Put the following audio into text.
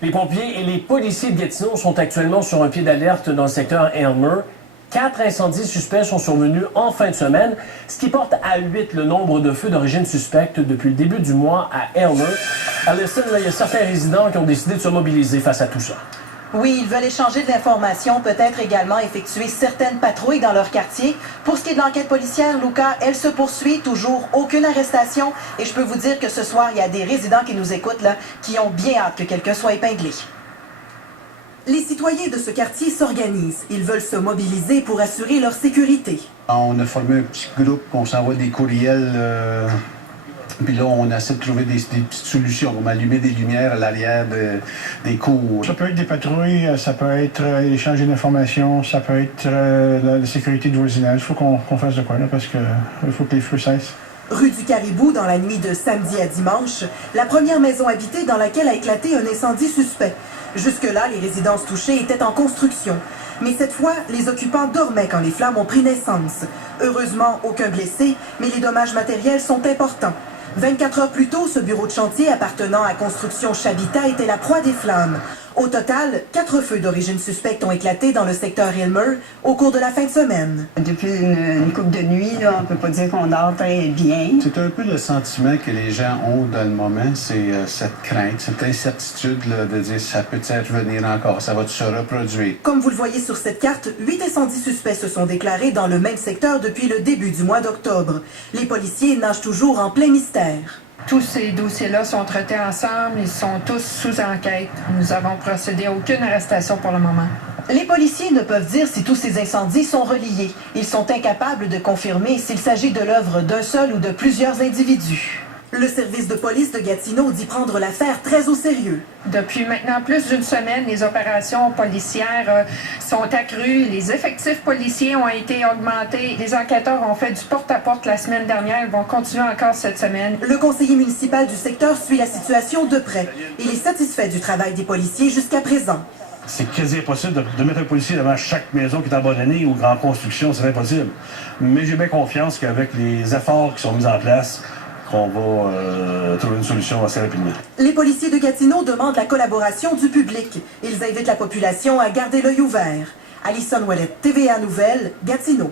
Les pompiers et les policiers de Gatineau sont actuellement sur un pied d'alerte dans le secteur Aylmer. 4 incendies suspects sont survenus en fin de semaine, ce qui porte à 8 le nombre de feux d'origine suspecte depuis le début du mois à Aylmer. Alison, il y a certains résidents qui ont décidé de se mobiliser face à tout ça. Oui, ils veulent échanger de l'information, peut-être également effectuer certaines patrouilles dans leur quartier. Pour ce qui est de l'enquête policière, Luca, elle se poursuit, toujours aucune arrestation. Et je peux vous dire que ce soir, il y a des résidents qui nous écoutent, là, qui ont bien hâte que quelqu'un soit épinglé. Les citoyens de ce quartier s'organisent. Ils veulent se mobiliser pour assurer leur sécurité. On a formé un petit groupe, on s'envoie des courriels, puis là, on essaie de trouver des petites solutions, comme allumer des lumières à l'arrière des cours. Ça peut être des patrouilles, ça peut être échanger d'informations, ça peut être la sécurité du voisinage. Il faut qu'on fasse de quoi, là, parce qu'il faut que les feux cessent. Rue du Caribou, dans la nuit de samedi à dimanche, la première maison habitée dans laquelle a éclaté un incendie suspect. Jusque-là, les résidences touchées étaient en construction. Mais cette fois, les occupants dormaient quand les flammes ont pris naissance. Heureusement, aucun blessé, mais les dommages matériels sont importants. 24 heures plus tôt, ce bureau de chantier appartenant à Construction Chabita était la proie des flammes. Au total, 4 feux d'origine suspecte ont éclaté dans le secteur Aylmer au cours de la fin de semaine. Depuis une couple de nuits, là, on ne peut pas dire qu'on dort très bien. C'est un peu le sentiment que les gens ont dans le moment, c'est cette crainte, cette incertitude là, de dire ça peut être venir encore, ça va se reproduire. Comme vous le voyez sur cette carte, 8 incendies suspects se sont déclarés dans le même secteur depuis le début du mois d'octobre. Les policiers nagent toujours en plein mystère. Tous ces dossiers-là sont traités ensemble, ils sont tous sous enquête. Nous avons procédé à aucune arrestation pour le moment. Les policiers ne peuvent dire si tous ces incendies sont reliés. Ils sont incapables de confirmer s'il s'agit de l'œuvre d'un seul ou de plusieurs individus. Le service de police de Gatineau dit prendre l'affaire très au sérieux. Depuis maintenant plus d'une semaine, les opérations policières sont accrues, les effectifs policiers ont été augmentés, les enquêteurs ont fait du porte-à-porte la semaine dernière, ils vont continuer encore cette semaine. Le conseiller municipal du secteur suit la situation de près. Il est satisfait du travail des policiers jusqu'à présent. C'est quasi impossible de mettre un policier devant chaque maison qui est abandonnée ou grande construction, c'est impossible. Mais j'ai bien confiance qu'avec les efforts qui sont mis en place, qu'on va trouver une solution assez rapidement. Les policiers de Gatineau demandent la collaboration du public. Ils invitent la population à garder l'œil ouvert. Alison Ouellet, TVA Nouvelles, Gatineau.